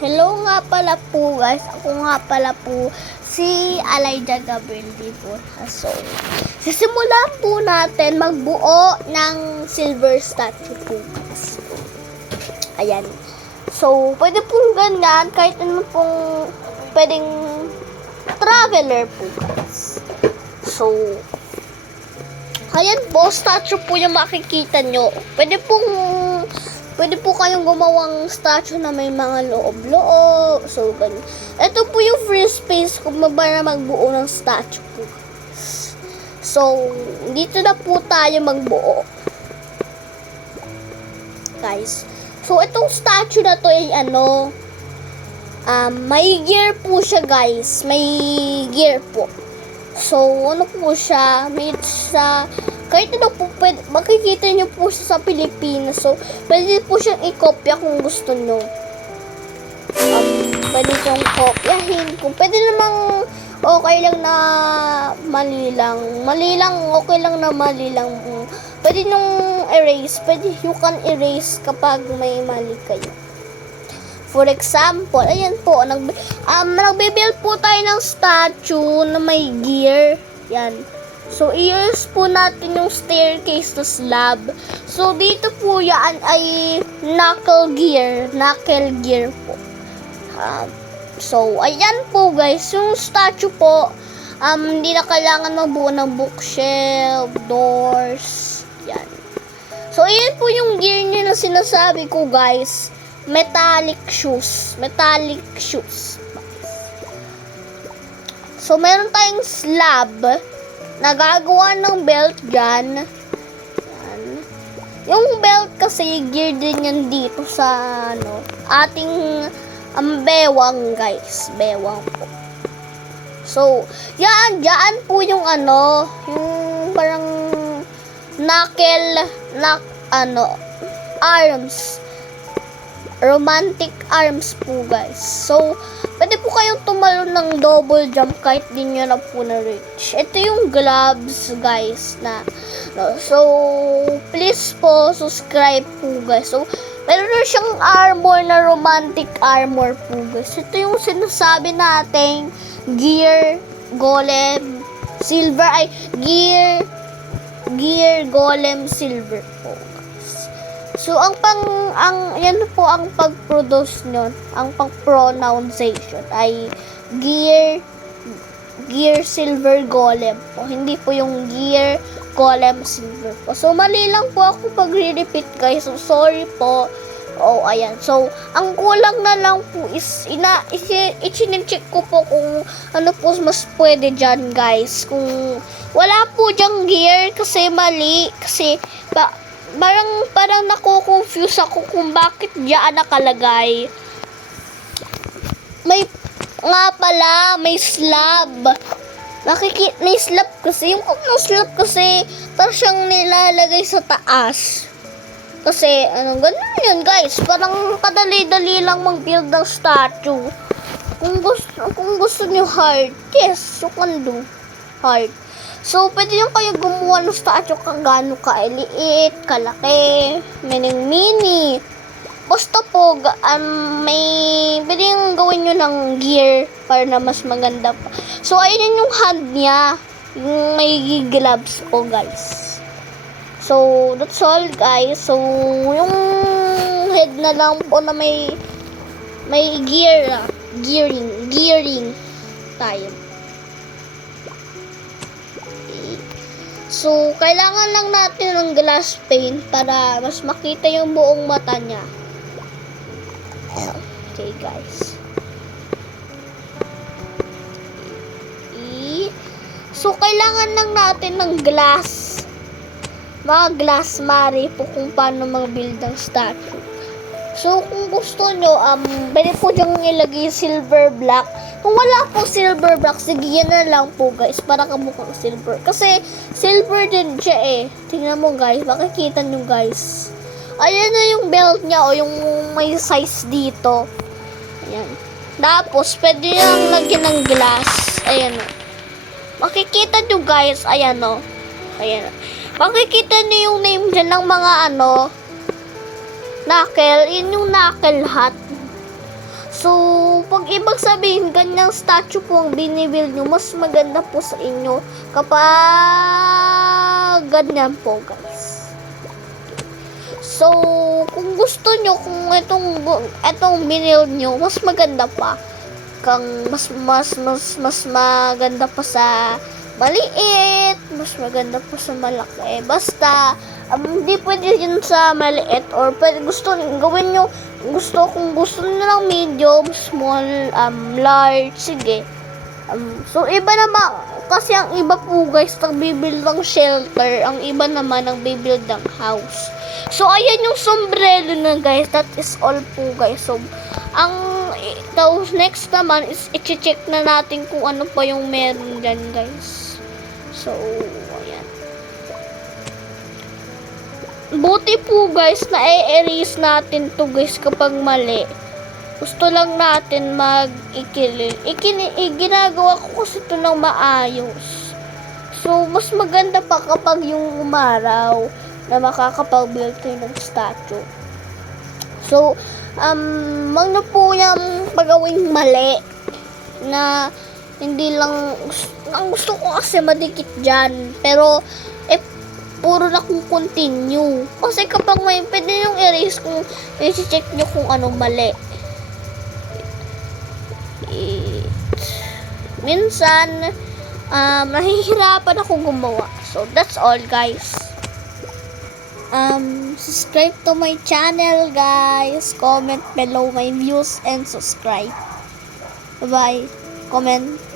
Hello nga pala po guys, ako nga pala po si Alayda Gabriel Dibor. So, sisimulan po natin magbuo ng silver statue po guys. Ayan. So, pwede pong ganyan, kahit ano pong pwedeng traveler po guys. So, ayan po, statue po yung makikita nyo. Pwede po kayong gumawang statue na may mga loob-loob. So, ganun. Ito po yung free space kung para magbuo ng statue po. So, dito na po tayo magbuo. Guys. So, itong statue na to ay may gear po siya guys. May gear po. So, ano po siya? May sa kahit ano po, makikita nyo po siya sa Pilipinas. So, pwede po siyang i-kopya kung gusto nyo. Pwede siyang kopyahin. Kung pwede namang okay lang na mali lang. Okay lang na mali lang. Pwede nung erase. You can erase kapag may mali kayo. For example, ayan po, nagbe-build po tayo ng statue na may gear. Yan. So, i-use po natin yung staircase to slab. So, dito po yan ay knuckle gear po. So, ayan po guys, yung statue po, hindi na kailangan magbuo ng bookshelf, doors, yan. So, ayan po yung gear niya na sinasabi ko guys, metallic shoes. So, meron tayong slab, nagagawa ng belt dyan. Yan. Yung belt kasi, gear din yan dito sa, ating bewang, guys. Bewang po. So, yan, dyan po yung yung parang arms. Romantic arms po, guys. So, pwede po kayong tumalon ng double jump kahit di nyo na po na-reach. Ito yung gloves, guys, So, please po, subscribe po, guys. So, meron na siyang armor na romantic armor po, guys. Ito yung sinasabi nating gear golem silver, gear golem silver po. So, yan po ang pag-produce nyo, ang pag-pronunciation ay gear silver golem po. Hindi po yung gear golem silver po. So, mali lang po ako pag-repeat guys. So, sorry po. Oh, ayan. So, ang kulang na lang po is, i-check ko po kung ano po mas pwede dyan guys. Kung wala po dyang gear kasi mali. Kasi, parang naku-confuse ako kung bakit diyan nakalagay. May slab. May slab kasi. Yung slab kasi, parang siyang nilalagay sa taas. Kasi, ganun yun guys. Parang kadali-dali lang mag-build ng statue. Kung gusto nyo hard, yes, you can do hard. So, pwede yung kayo gumawa ng statue kung gaano ka-liit, kalaki, mini. Basta po, pwede yung gawin nyo ng gear para na mas maganda pa. So, ayun yung hand niya. Yung may gloves po, guys. So, that's all, guys. So, yung head na lang po na may gearing tayo. So, kailangan lang natin ng glass pane para mas makita yung buong mata niya. Okay, guys. So, kailangan lang natin ng glass. Mga glass mare po kung paano mag-build ng statue. So, kung gusto nyo, pwede po dyang ilagay silver block. Kung wala po silver block, sige yan na lang po guys, para kamukhang silver. Kasi, silver din siya eh. Tingnan mo guys, makikita nyo guys. Ayan na yung belt niya o yung may size dito. Ayan. Tapos, pwede yung lagyan ng glass. Ayan o. Makikita nyo guys, ayan o. Ayan o. Makikita nyo yung name dyan ng mga knuckle. Yun yung knuckle hat. So, pag ibang sabihin, ganyang statue po ang binibuild nyo, mas maganda po sa inyo kapag ganyan po, guys. So, kung gusto nyo, kung itong binibuild nyo, mas maganda pa. Mas maganda pa sa maliit, mas maganda pa sa malaki. Basta, hindi pwede yun sa maliit or pwede gawin nyo kung gusto nyo lang medium, small, large, sige. So, iba naman, kasi ang iba po guys, nagbibuild ng shelter, ang iba naman nagbibuild ng house. So, ayan yung sombrero na guys, that is all po guys. So, next naman is i-check na natin kung ano pa yung meron dyan guys. So, ayan. Buti po guys na i-erase natin to guys kapag mali. Gusto lang natin mag-ikilil. Ginagawa ko kasi ito ng maayos. So, mas maganda pa kapag yung umaraw na makakapag-build kayo ng statue. So, wag na po yung pagawing mali na hindi lang, ang gusto ko kasi madikit dyan. Pero, puro na kung continue. Kasi kapag may, pwede yung erase kung i-check nyo kung ano mali. Minsan, nahihirapan ako gumawa. So, that's all, guys. Subscribe to my channel, guys. Comment below my views and subscribe. Bye-bye. Comment.